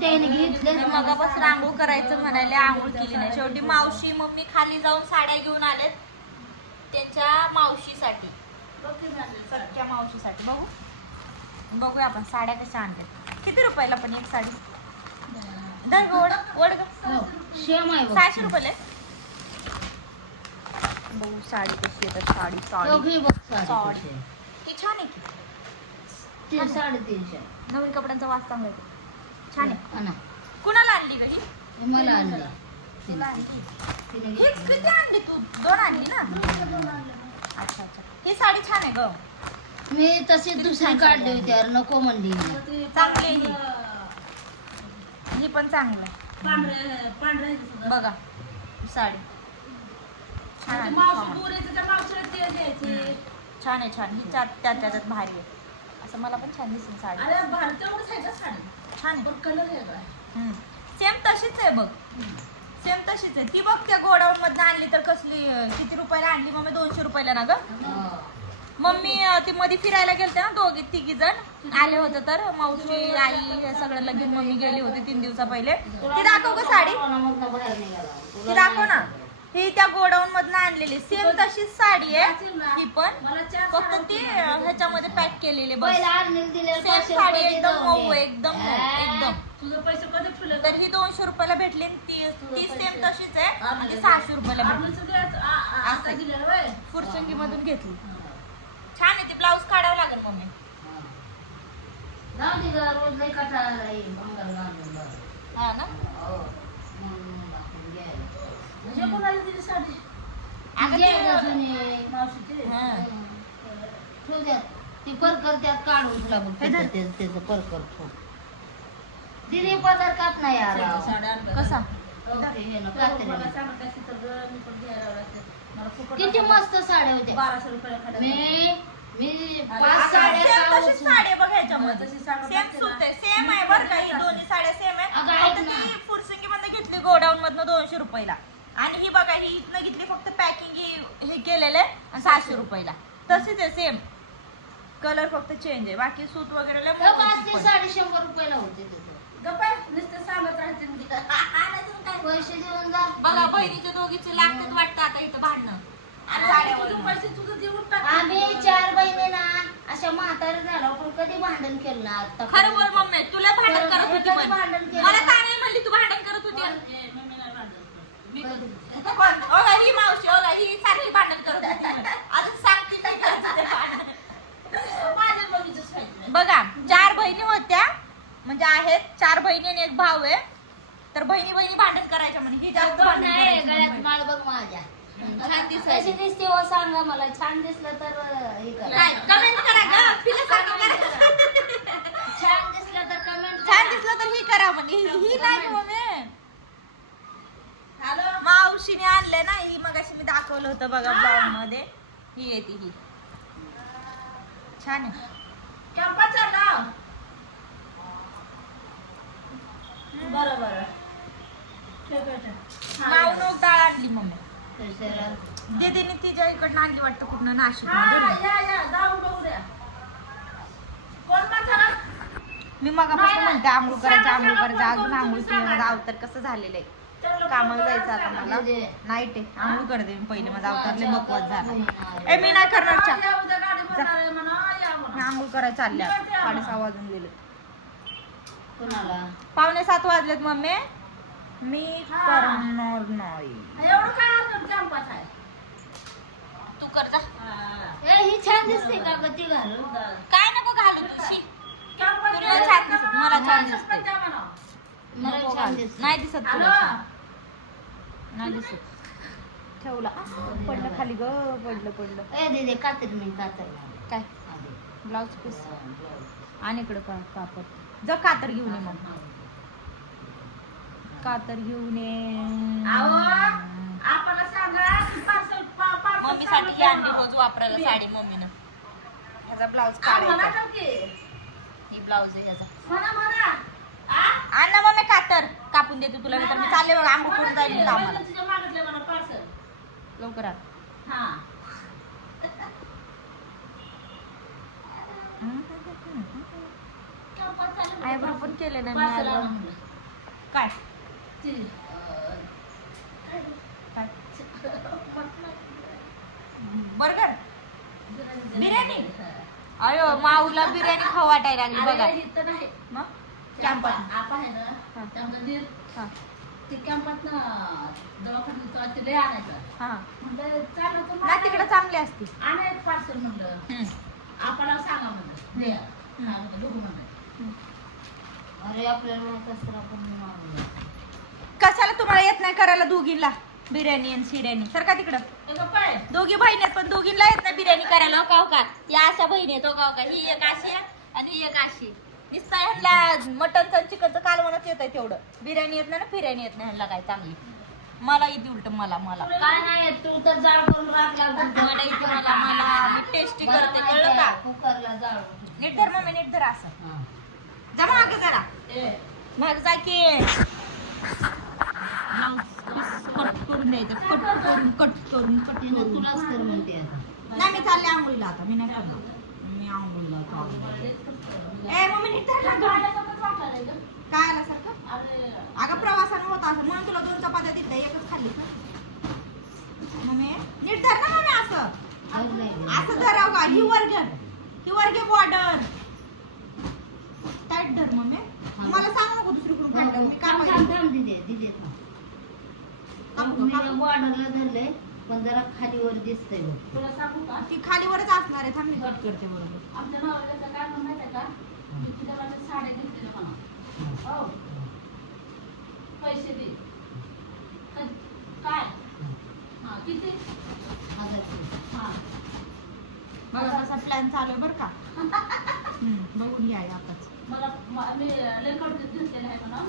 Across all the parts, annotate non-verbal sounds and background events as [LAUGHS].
त्याने घेतलं मगापासून आंघोळ करायचं म्हणाले आंघोळ केली नाही. शेवटी मावशी मम्मी खाली जाऊन साड्या घेऊन आलेत त्यांच्या मावशीसाठी. सख्या मावशीसाठी. बघू. बघूया आपण साड्या कशा आणतात किती रुपयाला पण एक साडी? दर ओढ ओढ. हो. सहाशे रुपयाला? बघू साडी कशी येतात साडी साडी. साडी. ही छान आहे की. साडेतीनशे नवीन कपड्यांचा वास चांगला आहे छान आहे. हा ना. कुणाला आणली का ही? हे मला आणलं? तुला. तिने. आणली तिने ही घेतलं. किती आणली तू? दोन आणली ना? अच्छा अच्छा. ही साडी छान आहे ग. मी तशी दुसरी काढली होती यार नको म्हणली मी. चांगली आहे ही. ही पण चांगली आहे. बघा ही साडी. छान आहे. छान आहे. छान ही त्यात त्यात त्याच्यात भारी आहे. असं मला पण छान दिसेल साडी. छान आहे. सेम तशीच आहे बघ. सेम तशीच आहे. ती बघ त्या गोडाऊन मधनं आणली तर कसली किती रुपयाला आणली? मम्मी दोनशे रुपयाला ना ग. मम्मी ती मध्ये फिरायला गेलते ना दोघी तिघी जण. आले होते तर. मावशी आई हे सगळ्यांना घेऊन मम्मी गेली होती तीन दिवसा पहिले. ती दाखव का साडी. ती दाखव ना. ही त्या गोडाऊन मधनं आणलेली. सेम तशीच साडी आहे. ही पण. फक्त ती ह्याच्यामध्ये पॅक केलेली बस. सेम साडी एकदम मऊ. आहे, एकदम मऊ, हा. एकदम. तुझं पैसे कधी फुले तर ही दोनशे रुपयाला भेटली आणि ती ती सेम तशीच आहे. आणि ती सहाशे रुपयाला भेटली. आता फुरसंगी मधून घेतली. छान आहे ती ब्लाऊज काढावं लागेल मम्मी. जाऊ दे गं, रोज लई कंटाळा येईल. हा ना हो. म्हणून आपण घ्यायला. म्हणजे साडी जुनी. मावशीची हा. ठेव. ती परकर त्यात काढून तुला बघ त्याचं त्याचं- त्याचं परकर ठेव. दिदी पदर काप नाही. कसा ओके, हे ना, कात्रीने. किती. मस्त साड्या होत्या बाराशे रुपयाला खाड्या मी पाच साड्या सेम का तशीच उचलून- साडी आहे बघ ह्याच्यामध्ये तशी साडी सेम बघते. आहे सेम आहे बरं का ही दोन्ही साड्या सेम अगं, आहे ऐक फक्त ना. ती फुरसंगी मधनं घेतली गोडाऊन मधनं दोनशे रुपयाला आणि ही बघा ही इथनं घेतली फक्त पॅकिंग हे केलेलं आहे सहाशे रुपयाला तशीच आहे सेम कलर फक्त चेंज आहे बाकी सूत वगैरे लय मोठी पाच ते पण. साडे शंभर रुपयाला होते. गप्प नुसतं सांगत राहते मी. [LAUGHS] आणायचं काय? पैसे देऊन जा बघा बहिणीच्या दोघीचे लागतात वाटतं आता इथं भांडणं आणि साड्यावर तुझं पैसे तुझं देऊन टाक. आम्ही चार बहिणी ना अशा म्हातारे झालो पण कधी भांडण केलं ना आता खरं बोल मम्मी तुला भांडण करत होती पण. मला नाही म्हणली तू भांडण करत होती ए, नाही भांडण. मी कधी? पण, ओ बाई, ही मावशी ही सारखी भांडण करत. बघा चार बहिणी होत्या म्हणजे आहेत चार बहिणी आणि एक भाऊ आहे. तर बहिणी बहिणी भांडण करायच्या म्हणजे ही जास्त भांडण करायची गळ्यात. माळ बघ माझ्या. छान कशी दिसते हो सांगा मला. छान दिसलं तर अं, हे करा. काय कमेंट करा ग. फिल्यासारखं करा. छान दिसलं तर कमेंट छान दिसलं तर ही करा म्हणजे ही ही नाही मम्मी. मावशीने आणले ना ही मग मी दाखवलं होतं बघा ब्लाउजमध्ये. ही येते ही. छान आहे. कॅम्पाचा नाव. आणली मम्मी. दीदीने तिच्या इकडनं आणली वाटतं कुठनं नाशिक? मी मगापासून म्हणते आंघोळ करायचं आंघोळ करायचं अजून आंघोळ केली. अवतार कसं झालेलं आहे. कामाला जायचं आता. मला. म्हणजे? नाईट आहे. आंघोळ करते मी पहिले. माझा अवतार लय बकवास झाला. हा, ए मी नाही करणार हा, मी. आंघोळ करायला चालले आता. साडेसहा वाजून गेले. पावणे सात वाजलेत मम्मी. मी करणार नाही. तू कर जा. हा. ए ही छान दिसते का ग ती घालून? काय नको घालू तुझी. कॅम्पास तुला छान दिसत मला छान दिसते नाही दिसत तुला छान. नाही दिसत. ठेवला. आ, पडलं खाली ग पडलं पडलं. ए दीदी कातर मी कातर काय. Blouse piece. आणि इकडं का कापड. जा कातर घेऊन ये मग. कातर घेऊन ये. मम्मीसाठी ही आणली. रोज वापरायला साडी मम्मीनं. ह्याचा ब्लाऊज काढायचा. ही ब्लाऊज आहे ह्याचा. म्हणा म्हणा. आ? आण ना मम्मी कातर. कापून देते तुला मी तर मी चालले बघा आंघोळ करून जाईल मी कामाला लवकर आ. हा. कॅम्पास चालू आयब्रो पण केले ना मी. काय. बर्गर बिर्याणी? अयो माऊला बिर्याणी खाऊ वाटायला लागली बघा. कॅम्पात आपा आहे ना. त्यामुळे नीर हा ते कॅम्पात ना दवाखान्यात लय आणायचं हा म्हणलं चाललं तर ना तिकडे चांगली असते आणा एक पार्सल म्हणलं आपल्याला सांगा म्हणलं द्या हा, म्हणलं, बघू म्हणलं अरे आपल्याला माहीत असतं आपण मागून जाऊ. कशाला तुम्हाला येत नाही करायला दोघींना बिर्याणी आणि शिर्याणी सर का तिकडं दोघी बहिणी आहेत पण दोघींना येत नाही बिर्याणी करायला हो का या अशा बहिणी आहेत हो का हो का ही एक अशी आहे आणि एक अशी. नुसतं ह्यांना मटनचं चिकनचं कालवणच येत आहे तेवढं. बिर्याणी येत नाही ना बिर्याणी येत नाही ह्यांना काय चांगली. मला येते उलट मला मला. काय नाही तू तर जाळ करून राखला मला येते मला मला. मी टेस्टी करते कळलं का? कुकरला जाळ नीट धर मम्मी नीट धर असं. जा मागं जरा. ए. माग जा की. कट करून द्यायचं कट करून कट करून कट करून. तुलाच कर म्हणते आता. नाही मी चालले आंघोळीला आता. मी नाही करणार. मी आंघोळीला चालले. ए मम्मी नीट धर ना गं. काय आला सारखं? अगं प्रवासानं होत असं. म्हणून तुला दोन चपात्या दिल्या एकच खाल्ली. का मम्मी नीट धर ना मम्मी असं. असं धराव का ही वर घे. ही वर घे बॉर्डर टाईट धर मम्मी. मला सांग नको दुसरीकडून काढलं मी काय पाहिजे. बॉर्डरला धरलंय. पण जरा खालीवर दिसतंय बघ. तुला सांगू का? ती खालीवरच असणार आहे. थांब मी कट करते बरोबर आमच्या नवऱ्याचं काय म्हणणं माहिती आहे का की तुझ्या माझ्या साड्या घेतलेल्या म्हणा. हो. पैसे दे. क- काय? हा. किती. हा. बघा कसा प्लॅन चालू आहे बरं का. हम्म, [LAUGHS] बघून घ्या आताच. मला म- मी लय कडकीत घेतलेलं आहे म्हणा.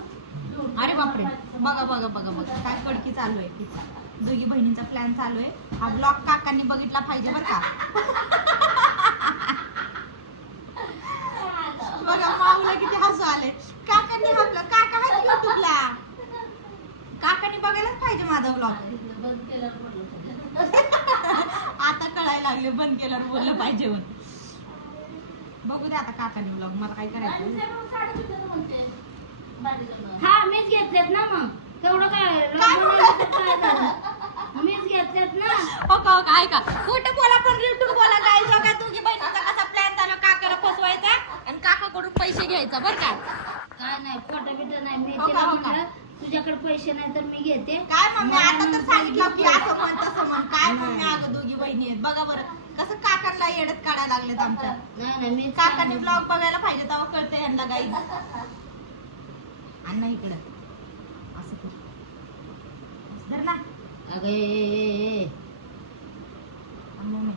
घेऊन- अरे बापरे. बघा बघा बघा बघा. काय कडकी चालू आहे तिचा दोघी बहिणींचा प्लॅन चालू आहे. हा ब्लॉग काकांनी बघितला पाहिजे बरं का. बघा माऊला किती हसू आले. काकांनी आपलं काका आहे युट्यूबला काकांनी बघायलाच पाहिजे माझा ब्लॉग. आता कळायला लागले बंद केल्यावर बोललं पाहिजे म्हणून. बघू दे आता काकांनी ब्लॉग मला काय करायचं. हा मीच घेतलेत ना मग. तेवढं काय झालं? मीच घेतलेत ना हो का हो का? ऐका खोटं बोला पण रिटून बोला काय बघा. तुझी बहिणीचा कसा प्लॅन झाला? काकाला फसवायचा आणि काकाकडून पैसे घ्यायचा बरं का? काय नाही खोटं बिटं नाही. मी हो का, तिला हो का? म्हटलं तुझ्याकडे पैसे नाही तर मी घेते. काय मम्मी आता तर सांगितलं की. असं म्हण तसं म्हण. काय मम्मी अगं दोघी बहिणी आहेत. बघा बरं कसं काकांना येडत काढायला लागलेत आमच्या. नाही नाही मी काकांनी ब्लॉग बघायला पाहिजे तेव्हा कळते यांना गाई अण्णा इकडं. असं कर. असं धर ना. अगं ए, ए, ए, ए. आणि मम्मी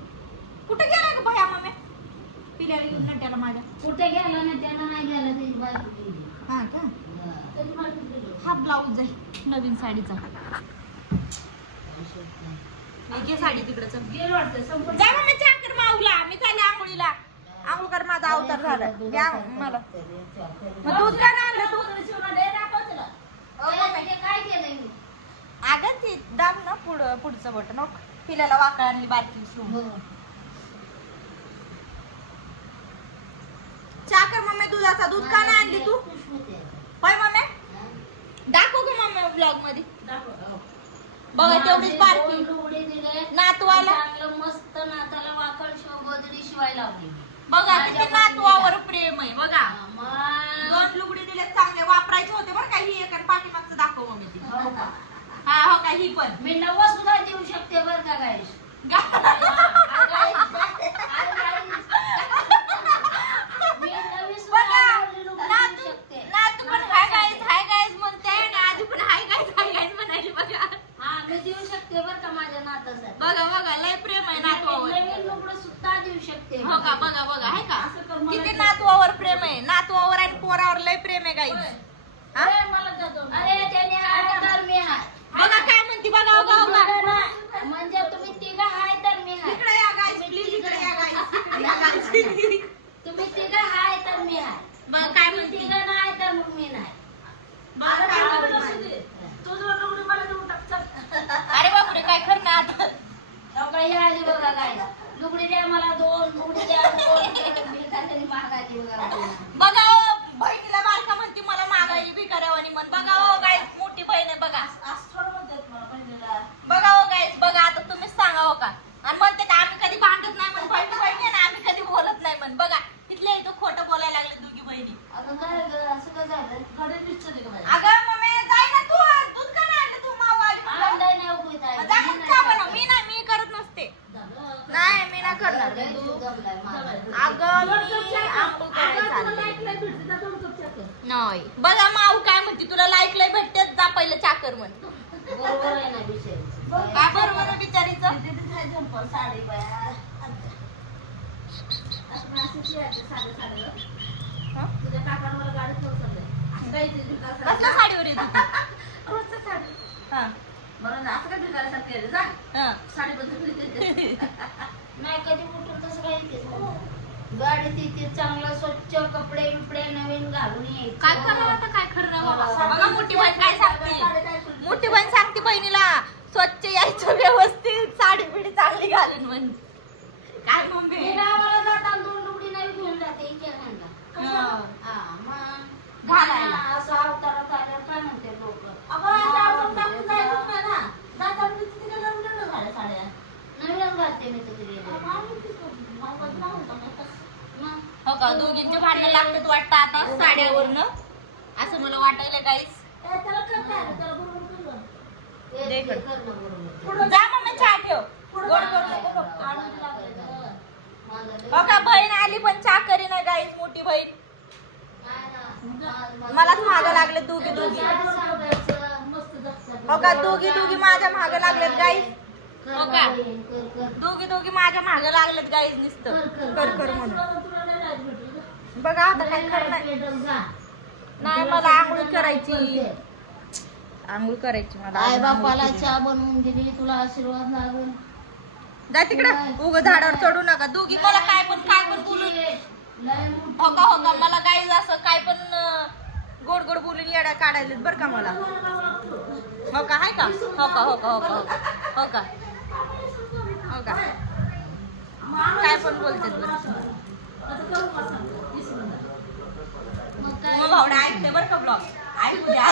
कुठे गेला ग भया मम्मी पिल्याला घेऊन नट्याला माझ्या कुठे गेला ना त्यानं नाही गेला त्याची बायको गेली. हा का हा. त्याची बारीक दिली. हा ब्लाऊज आहे नवीन साडीचा. हे साडी माऊला मी चालले आंघोळीला. आंघोळ कर माझा अवतार झाला. मला. दूध का आणलं तू? हे मी? अगं ती दाब ना पुढं पुढचं बटन हो पिल्याला वाकळ आणली बारकी हो. चहा कर मम्मी दुधाचा दूध का नाही आणली तू खुश होते. होय मम्मी दाखव ग मम्मी ब्लॉगमध्ये. दाखव. बघा तेवढीच बारकी नातवाला. मस्त नाताला वाकड शिवगोदरी शिवाय लावली. बघा किती नातवावर प्रेम आहे बघा. मग? दोन लुगडे दिले चांगले वापरायचे होते बरं का ही एक पाठीमागचं दाखव मम्मी ती. हो? हा हो का ही पण. मी नवं सुद्धा देऊ शकते बर का गाईस [LAUGHS] बघा हो, काय हो, हो, बघा. आता तुम्हीच सांगा का? आणि म्हणते ना आम्ही कधी भांडत नाही म्हण. बहिणी आम्ही कधी बोलत नाही म्हण. बघा तिथल्या इथं खोटं बोलायला लागले दोघी बहिणी. असं कसं झालं खडे मिक्सर आहे का नाही बघा माऊ काय म्हणते तुला लाईक लय भेटते जा पहिलं चाकर म्हण काय बरोबर आहे बिचारीचं. हं? ते कसल्या. साडीवर येत [LAUGHS] साडी. हा. हा. [LAUGHS] [LAUGHS] नाही कधी कुठून तसं काही येतेच नाही. गाडीत इथे चांगलं स्वच्छ कपडे बिपडे नवीन घालून यायचं. काय करावं आता? काय खरं नाही बाबा. बघा मोठी बहीण काय सांगते. मोठी बहीण सांगते बहिणीला स्वच्छ यायचं व्यवस्थित साडी बिडी चांगली घालून म्हण. काय मम्मी मी गावाला जाताना दोन लुगडी नवी घेऊन जाते घालायला. असं अवतारात आल्यावर काय म्हणते लोक? अगं, आता आपण टाकून जायचंच नाही ना. जाताना तिथे तिथे जाऊन तिथे घाला साड्या. नवीनच घालते मी हो का? दोघींचे भांडणं लागतात वाटतं आता साड्यावरनं. असं मला वाटायला काहीच जा मम्मी चहा ठेव. गोड करू नको हो का? बहीण आली पण चहा करी नाही गाईच मोठी बहीण. मलाच मागं लागले दोघी दोघी. हो का? दोघी दोघी माझ्या मागं लागलेत गाईज हो का? दोघी दोघी माझ्या मागं लागलेत गाईज निसत. कर कर म्हणून तुला तुला नाही लाज भेटली गं. बघा आता काय खरं नाही मला आंघोळ करायची. आंघोळ करायची मला आई बापाला. चहा बनवून दिली तुला आशीर्वाद लागेल जा तिकडं उग झाडावर चढू नका. दोघी मला काय पण काय पण बोलून. लय मोठी. हो का हो का मला काही असं काय पण गोड गोड बोलून येड्या काढायला बरं का मला. हो का आहे का? हो का हो का हो का हो का हो का हो का काय पण बोलतात बरं आता करू का सांग? वीस मिनिटं. मग भावडा ऐकते बरं का ब्लॉग ऐकू द्या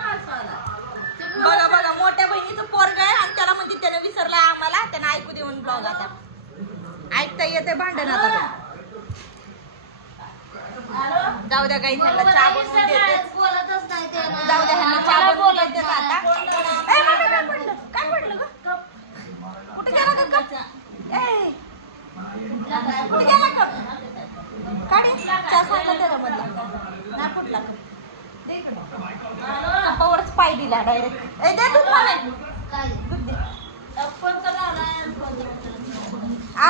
विसरलं. बघा बघा मोठ्या बहिणीचं पोरग आहे आणि त्याला म्हणते त्यानं विसरलाय आम्हाला त्यानं ऐकू देऊन ब्लॉग आता ऐकता येते भांडण आता? जाऊ द्या काही चहा बनवून देते. जाऊ द्या ह्यांना चहा बनवून देते. आता काय पडलं काय पडलं कुठे गेला का कप? पाय दिला डायरेक्ट ए दे दूध मला काय?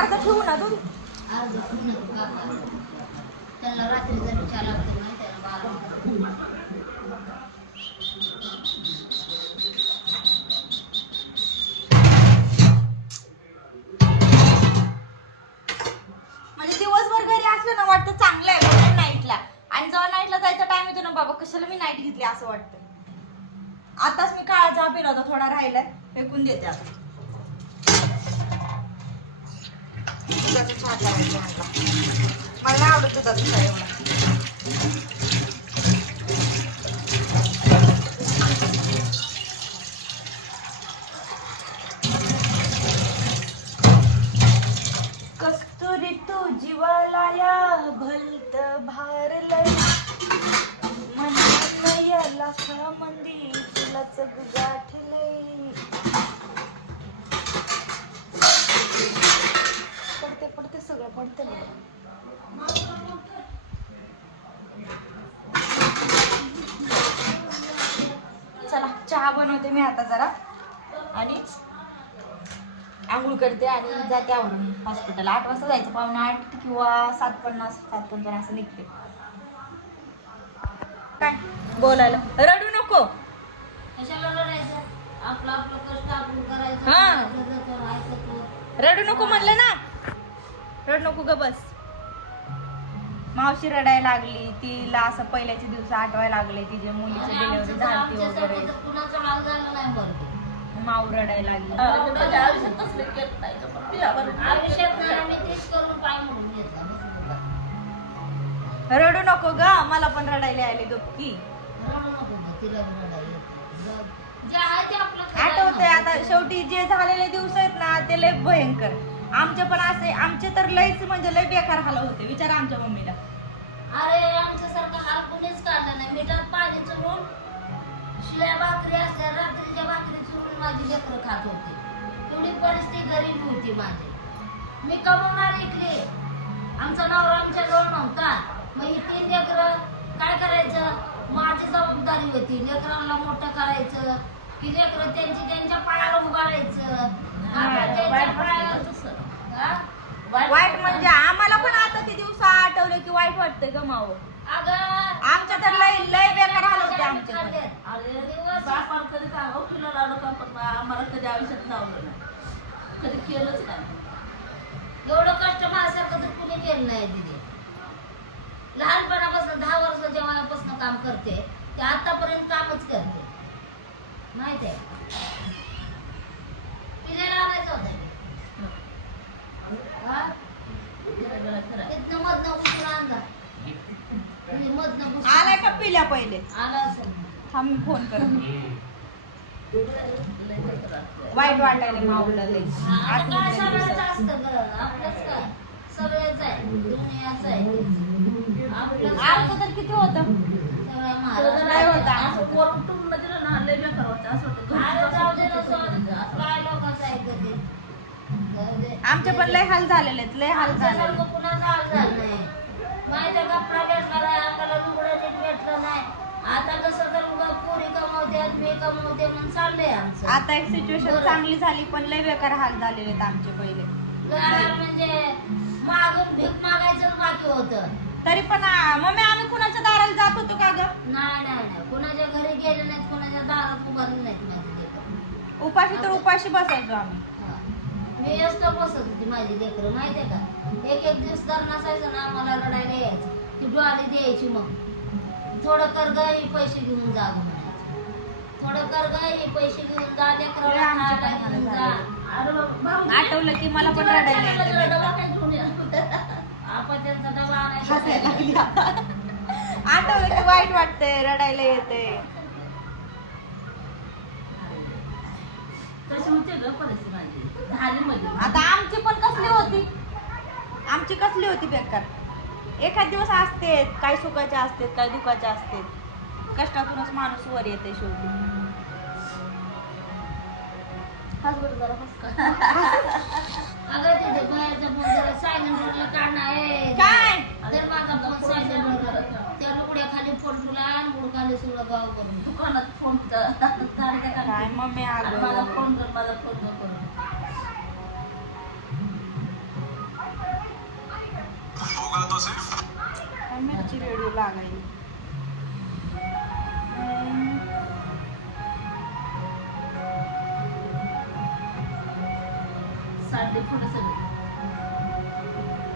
तर ठेवू ना दूध तू त्यांना रात्री जर बारा फेकून देते आता. दुधाचा चहा मला आवडतं आवडत दुधाचा चहा एवढा कस्तुरी तू जीवालाया भलत भारलय म्हणून या लाखा मंदी तुलाच गाठलय पडते पडते सगळं पडते बघा चला चहा बनवते मी आता जरा आणि करते आणि जाते आवरून हॉस्पिटल आठ वाजता जायचं पावणे आठ किंवा सात पन्नास सात पंचावन्न असं निघते. काय? बोलायला. रडू नको. हा. रडू नको म्हणलं ना. रड नको ग बस. मावशी रडायला लागली तिला असं पहिल्याचे दिवस आठवायला लागले तिच्या मुलीची आमच्या- झाली वगैरे माऊ रडायला लागली रडू नको ग मला पण रडायला आले गप्पी रडू नको गं, तिला बी रडायला येतं. जाऊ. जे आहे ते आपलं करायला आठवते नको. आता शेवटी जे झालेले दिवस आहेत ना ते लय भयंकर आमचे पण असे आमचे तर लयच म्हणजे लय बेकार हाल होते विचारा आमच्या मम्मीला अरे आमच्यासारखं हाल कुणीच काढलं नाही मिठात पाणी चुरून शिळ्या भाकरी असल्या रात्रीच्या भाकरी चुरून माझी लेकरं खात होती. एवढी परिस्थिती गरीब होती माझी. मी कमवणार इकली आमचा नवरा आमच्या जवळ नव्हता. मग ही तीन लेकरं काय करायचं? माझी जबाबदारी होती. लेकरांना मोठं करायचं. की लेकरं त्यांची त्यांच्या पायावर उभारायचं. आता त्यांच्या पायावर हा? वाईट म्हणजे आम्हाला पण आता ते दिवस आठवले की वाईट वाटतंय गमावं अगं आमच्या तर लय लय बेकार हाल होते आमचे पण. अरे दिवस बापाला कधी तुला लाडू का? पण आम्हाला कधी आयुष्यात लावलं नाही. कधी केलंच नाही. एवढं कष्ट माझ्यासारखं तर कुणी केलं नाही दिदी. लहानपणापासून दहा वर्ष जेवणापासून काम करते ते आतापर्यंत कामच करते. माहीत आहे? पिल्याला आणायचं होतं की. हा? खरं आहे, खरं आहे. इथनं मधनं घुसून आणला म्हणजे मधनं घुसून आलाय का पिल्या पहिले. थांब मी फोन करते. लय. वाईट वाटायला माऊला लय आता आठवण काय त्या सगळ्याच दिवसात. असतं गं आपलंच काय सगळ्याच आहे? दुनियाच कमवते म्हणून चाललंय आमचं. आता एक सिच्युएशन चांगली झाली पण लय बेकार हाल झालेले आहेत आमचे पहिले. म्हणजे मागून भीक मागायचं बाकी होतं. तरी पण आ, मम्मी आम्ही कुणाच्या दाराला जात होतो का ग? नाही नाही नाही. कुणाच्या घरी गेले नाहीत कुणाच्या दारात उभारले नाहीत माझी लेकरं. उपाशी तर उपाशी बसायचो आम्ही. हा. मी असतं बसत होती माझी लेकरं माहितीये का? एक एक दिवस तर नसायचं ना आम्हाला रडायला यायचं. ती डोळी द्यायची मग. थोडं कर ग हे पैसे घेऊन जा गं म्हणायची. थोडं कर ग हे पैसे घेऊन जा लेकराला लय आमचे खायला पण घेऊन हाल जा. झाले. अरे बाबा, आठवलं की मला पण रडायला? आपण त्यांचा डबा आणायचा हसायला लागली आता. आठवलं की वाईट वाटतंय रडायला येते तशी होते ग परिस्थिती माझी? झाली मध्ये आता आमची पण कसली होती? आमची कसली होती बेकार? एखाद दिवस असते काय सुखाचे असते काय दुखाचे असते कष्टातूनच माणूस वर येते शेवटी. बरं जरा. अगं तिथे बाहेरचा फोन जरा आहे. काय? तर माझा फोन सायलेंटवर त्या लुकड्या खाली फोन तुला आणि खाली सुद्धा गाव करून. दुकानात फोन काय मम्मी आलो. फोन कर माझा फोन कर. करून होगा तो सिर्फ काय मिरची रेडिओ लागली? हम्म. साडे पुढे सगळे